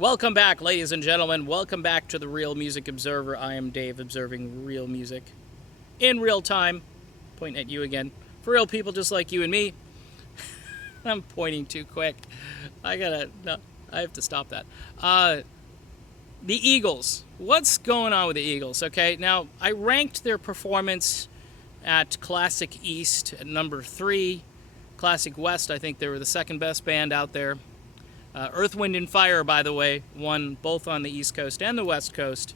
Welcome back, ladies and gentlemen. Welcome back to the Real Music Observer. I am Dave, observing real music in real time. Pointing at you again. For real people just like you and me. I'm pointing too quick. I have to stop that. The Eagles. What's going on with the Eagles? Okay, now I ranked their performance at Classic East at number 3. Classic West, I think they were the second best band out there. Earth, Wind, and Fire, by the way, won both on the East Coast and the West Coast.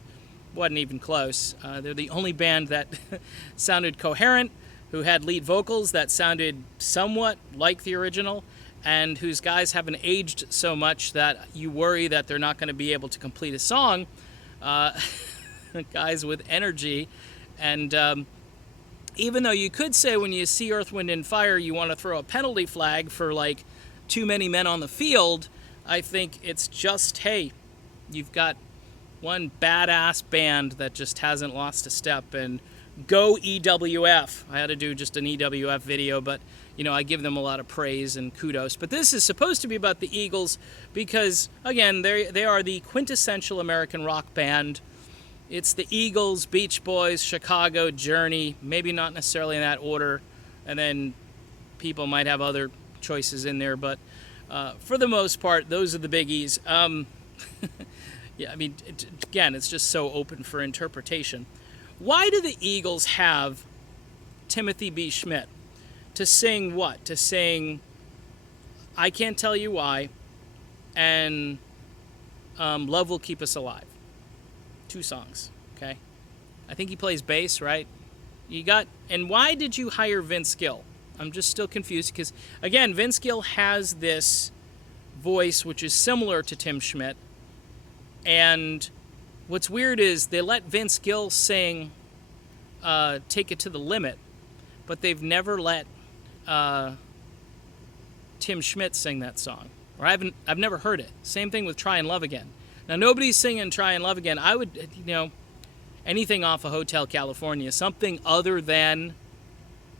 Wasn't even close. They're the only band that sounded coherent, who had lead vocals that sounded somewhat like the original, and whose guys haven't aged so much that you worry that they're not going to be able to complete a song. Guys with energy. And even though you could say when you see Earth, Wind, and Fire, you want to throw a penalty flag for, like, too many men on the field, I think it's just, hey, you've got one badass band that just hasn't lost a step, and go EWF. I had to do just an EWF video, but, I give them a lot of praise and kudos. But this is supposed to be about the Eagles because, again, they are the quintessential American rock band. It's the Eagles, Beach Boys, Chicago, Journey, maybe not necessarily in that order, and then people might have other choices in there, but for the most part, those are the biggies. Yeah, I mean, again, it's just so open for interpretation. Why do the Eagles have Timothy B. Schmidt to sing what? To sing I Can't Tell You Why and Love Will Keep Us Alive. 2 songs, okay? I think he plays bass, right? And why did you hire Vince Gill? I'm just still confused because, again, Vince Gill has this voice which is similar to Tim Schmidt. And what's weird is they let Vince Gill sing Take It to the Limit, but they've never let Tim Schmidt sing that song. Or I've never heard it. Same thing with Try and Love Again. Now, nobody's singing Try and Love Again. I would, anything off of Hotel California, something other than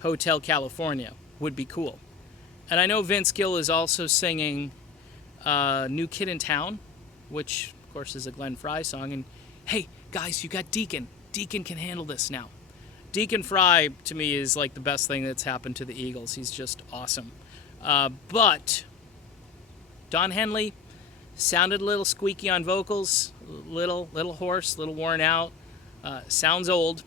Hotel California would be cool. And I know Vince Gill is also singing New Kid in Town, which, of course, is a Glenn Frey song. And, hey, guys, you got Deacon. Deacon can handle this now. Deacon Frey, to me, is like the best thing that's happened to the Eagles. He's just awesome. But Don Henley sounded a little squeaky on vocals, little hoarse, little worn out. Sounds old.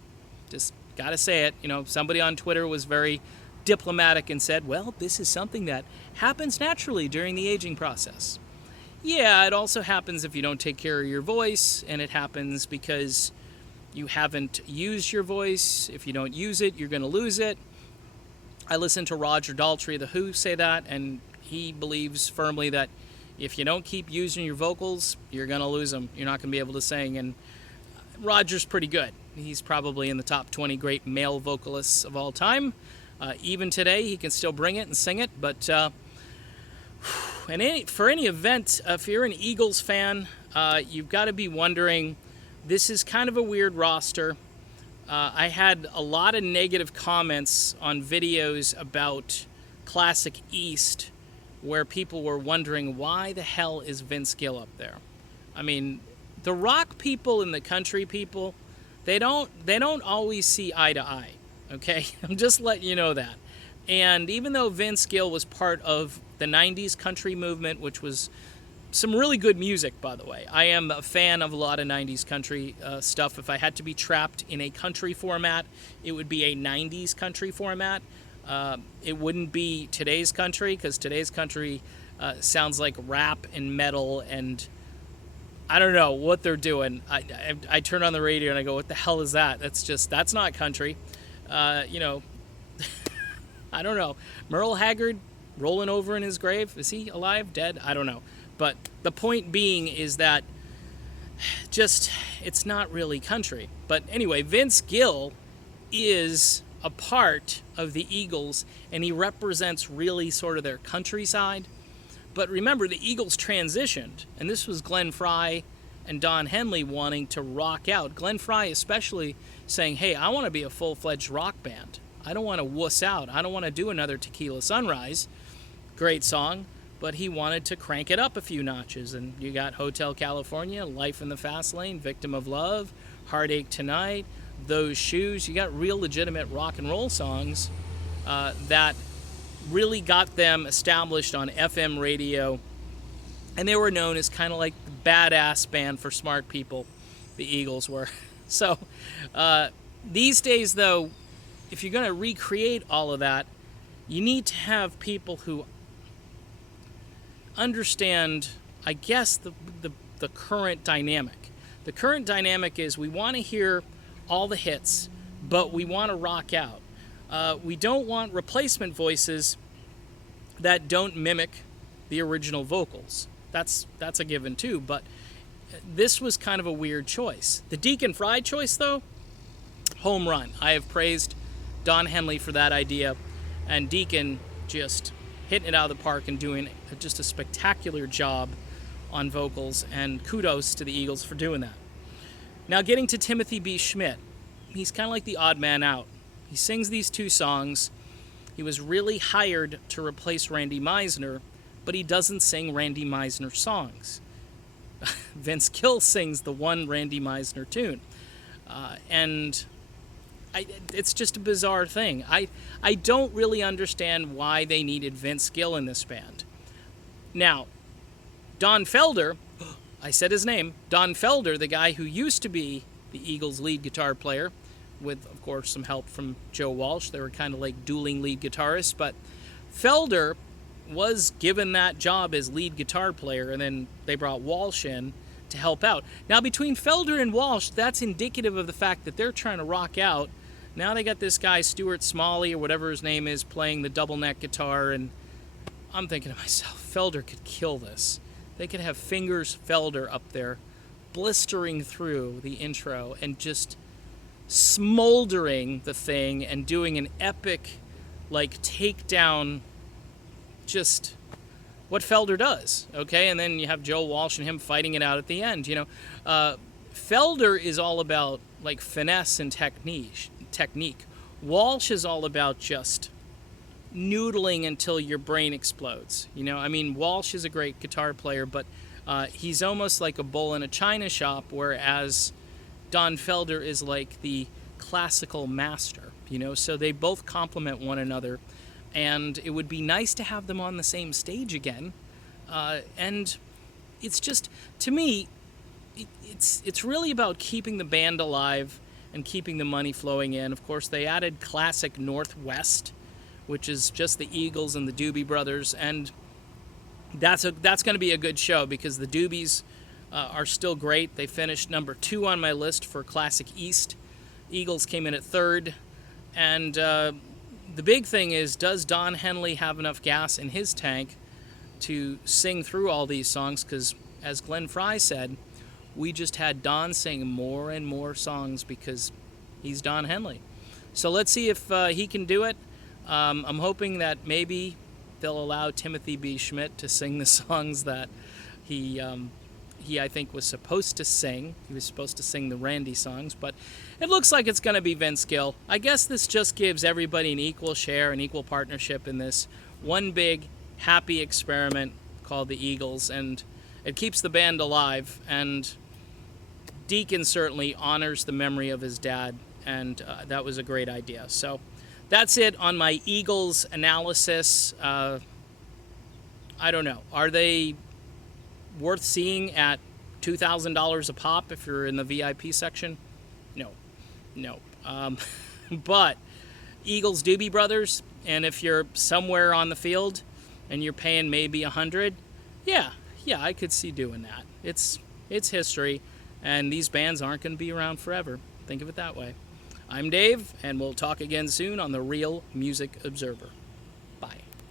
Just gotta say it. Somebody on Twitter was very diplomatic and said, well, this is something that happens naturally during the aging process. Yeah, it also happens if you don't take care of your voice, and it happens because you haven't used your voice. If you don't use it, you're going to lose it. I listened to Roger Daltrey of The Who say that, and he believes firmly that if you don't keep using your vocals, you're going to lose them. You're not going to be able to sing, and Roger's pretty good. He's probably in the top 20 great male vocalists of all time. Even today, he can still bring it and sing it. But for any event, if you're an Eagles fan, you've got to be wondering, this is kind of a weird roster. I had a lot of negative comments on videos about Classic East where people were wondering, why the hell is Vince Gill up there? I mean, the rock people and the country people, they don't always see eye to eye, okay? I'm just letting you know that. And even though Vince Gill was part of the 90s country movement, which was some really good music, by the way. I am a fan of a lot of 90s country stuff. If I had to be trapped in a country format, it would be a 90s country format. It wouldn't be today's country, because today's country sounds like rap and metal, and I don't know what they're doing. I turn on the radio and I go, what the hell is that? That's not country. I don't know. Merle Haggard rolling over in his grave. Is he alive? Dead? I don't know. But the point being is that it's not really country. But anyway, Vince Gill is a part of the Eagles, and he represents really sort of their countryside. But remember, the Eagles transitioned, and this was Glenn Frey and Don Henley wanting to rock out. Glenn Frey especially saying, hey, I want to be a full-fledged rock band. I don't want to wuss out. I don't want to do another Tequila Sunrise. Great song. but he wanted to crank it up a few notches. And you got Hotel California, Life in the Fast Lane, Victim of Love, Heartache Tonight, Those Shoes. You got real legitimate rock and roll songs that really got them established on FM radio. And they were known as kind of like the badass band for smart people, the Eagles were. So these days, though, if you're going to recreate all of that, you need to have people who understand, I guess, the current dynamic. The current dynamic is we want to hear all the hits, but we want to rock out. We don't want replacement voices that don't mimic the original vocals. That's a given too, but this was kind of a weird choice. The Deacon Fry choice, though, home run. I have praised Don Henley for that idea, and Deacon just hitting it out of the park and doing just a spectacular job on vocals, and kudos to the Eagles for doing that. Now getting to Timothy B. Schmidt, he's kind of like the odd man out. He sings these two songs. He was really hired to replace Randy Meisner, but he doesn't sing Randy Meisner songs. Vince Gill sings the one Randy Meisner tune. It's just a bizarre thing. I don't really understand why they needed Vince Gill in this band. Now, Don Felder, I said his name, Don Felder, the guy who used to be the Eagles' lead guitar player, with, of course, some help from Joe Walsh. They were kind of like dueling lead guitarists, but Felder was given that job as lead guitar player, and then they brought Walsh in to help out. Now, between Felder and Walsh, that's indicative of the fact that they're trying to rock out. Now they got this guy, Stuart Smalley, or whatever his name is, playing the double neck guitar, and I'm thinking to myself, Felder could kill this. They could have Fingers Felder up there, blistering through the intro, and just smoldering the thing, and doing an epic, like, takedown, just what Felder does, okay? And then you have Joe Walsh and him fighting it out at the end, you know. Felder is all about, like, finesse and technique. Walsh is all about just noodling until your brain explodes, you know? I mean, Walsh is a great guitar player, but he's almost like a bull in a china shop, whereas Don Felder is like the classical master, you know? So they both complement one another, and it would be nice to have them on the same stage again. And it's just, to me, it's really about keeping the band alive and keeping the money flowing in. Of course, they added Classic Northwest, which is just the Eagles and the Doobie Brothers, and that's going to be a good show because the Doobies are still great. They finished number 2 on my list for Classic East. Eagles came in at 3rd, and the big thing is, does Don Henley have enough gas in his tank to sing through all these songs? Because, as Glenn Fry said, we just had Don sing more and more songs because he's Don Henley. So let's see if he can do it. I'm hoping that maybe they'll allow Timothy B. Schmidt to sing the songs that he I think was supposed to sing. He was supposed to sing the Randy songs, but it looks like it's going to be Vince Gill. I guess this just gives everybody an equal share, an equal partnership in this one big happy experiment called the Eagles, and it keeps the band alive, and Deacon certainly honors the memory of his dad, and that was a great idea. So that's it on my Eagles analysis. I don't know. Are they worth seeing at $2,000 a pop if you're in the VIP section? No. But Eagles Doobie Brothers, and if you're somewhere on the field and you're paying maybe $100, yeah, I could see doing that. It's history, and these bands aren't going to be around forever. Think of it that way. I'm Dave, and we'll talk again soon on the Real Music Observer.